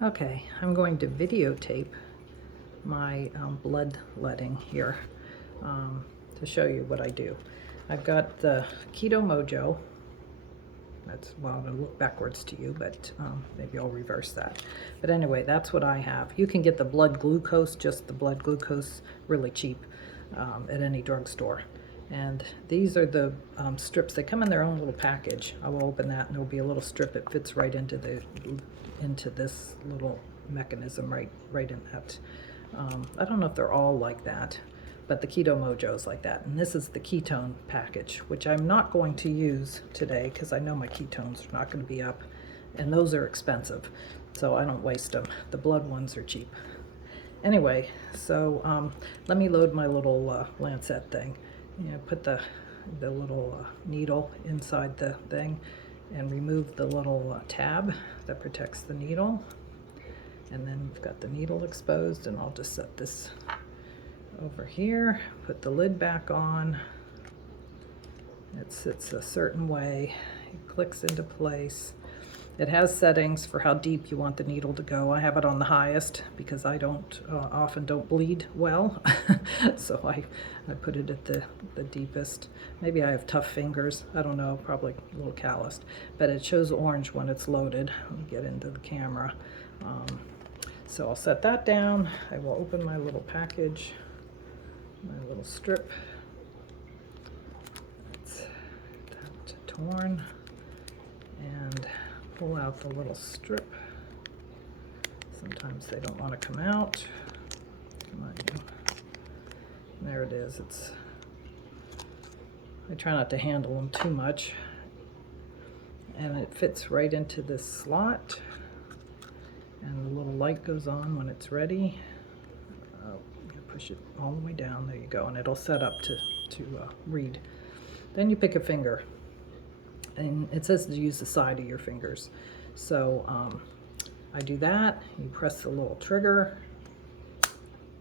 Okay, I'm going to videotape my bloodletting here to show you what I do. I've got the Keto Mojo. That's, well, I'm going to look backwards to you, but maybe I'll reverse that. But anyway, that's what I have. You can get the blood glucose, just the blood glucose, really cheap at any drugstore. And these are the strips. They come in their own little package. I will open that, and there'll be a little strip. It fits right into this little mechanism right in that. I don't know if they're all like that, but the Keto Mojo is like that. And this is the ketone package, which I'm not going to use today because I know my ketones are not going to be up, and those are expensive, so I don't waste them. The blood ones are cheap. Anyway, so let me load my little lancet thing. Put the little needle inside the thing and remove the little tab that protects the needle. And then we've got the needle exposed, and I'll just set this over here, put the lid back on. It sits a certain way, it clicks into place. It has settings for how deep you want the needle to go. I have it on the highest because I often don't bleed well. So I put it at the deepest. Maybe I have tough fingers. I don't know, probably a little calloused. But it shows orange when it's loaded. Let me get into the camera. So I'll set that down. I will open my little package, my little strip. It's torn. And pull out the little strip. Sometimes they don't want to come out. Come on, you. There it is. I try not to handle them too much. And it fits right into this slot. And the little light goes on when it's ready. Push it all the way down. There you go. And it'll set up to read. Then you pick a finger. And it says to use the side of your fingers. So I do that. You press the little trigger.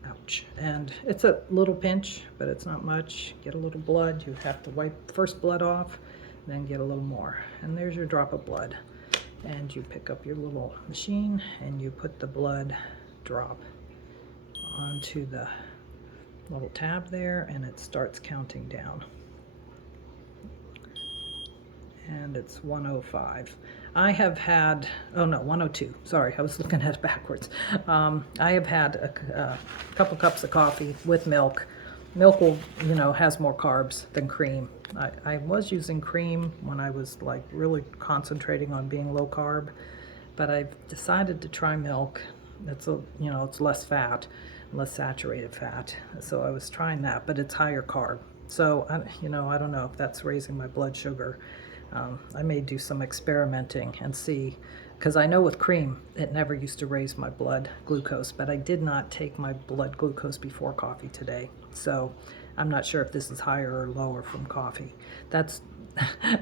Ouch. And it's a little pinch, but it's not much. Get a little blood. You have to wipe the first blood off, then get a little more. And there's your drop of blood. And you pick up your little machine and you put the blood drop onto the little tab there, and it starts counting down. And it's 105. I have had, oh no, 102. Sorry, I was looking at it backwards. I have had a couple cups of coffee with milk. Milk will, has more carbs than cream. I was using cream when I was like really concentrating on being low carb, but I've decided to try milk. It's it's less fat, less saturated fat. So I was trying that, but it's higher carb. So I don't know if that's raising my blood sugar. I may do some experimenting and see, because I know with cream, it never used to raise my blood glucose, but I did not take my blood glucose before coffee today. So I'm not sure if this is higher or lower from coffee.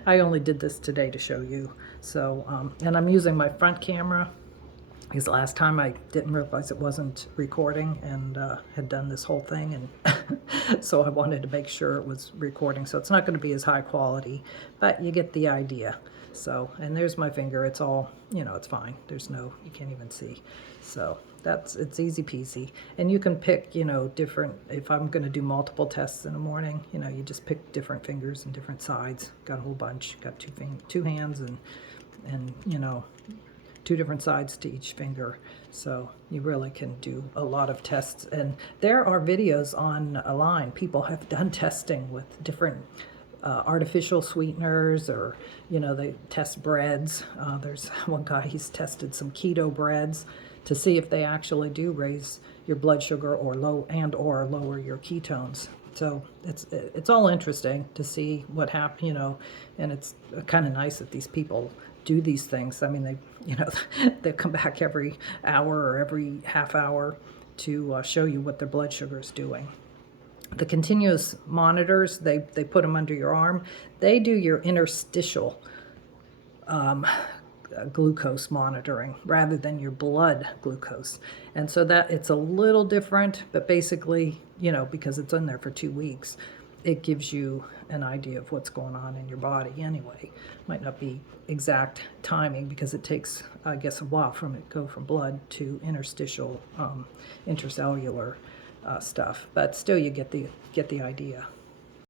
I only did this today to show you. So, and I'm using my front camera, because last time I didn't realize it wasn't recording and had done this whole thing, and so I wanted to make sure it was recording. So it's not going to be as high quality, but you get the idea. So, and there's my finger. It's all, it's fine. You can't even see. So it's easy peasy. And you can pick, different, if I'm going to do multiple tests in the morning, you just pick different fingers and different sides. Got a whole bunch. Got two hands and two different sides to each finger. So you really can do a lot of tests. And there are videos online. People have done testing with different artificial sweeteners, or, they test breads. There's one guy, he's tested some keto breads to see if they actually do raise your blood sugar or lower your ketones. So it's all interesting to see what happens, and it's kind of nice that these people do these things. I mean, they come back every hour or every half hour to show you what their blood sugar is doing. The continuous monitors, they put them under your arm. They do your interstitial glucose monitoring rather than your blood glucose. And so that it's a little different, but basically, because it's in there for 2 weeks, it gives you an idea of what's going on in your body anyway. Might not be exact timing because it takes, I guess, a while from it go from blood to interstitial, intercellular stuff, but still you get the idea.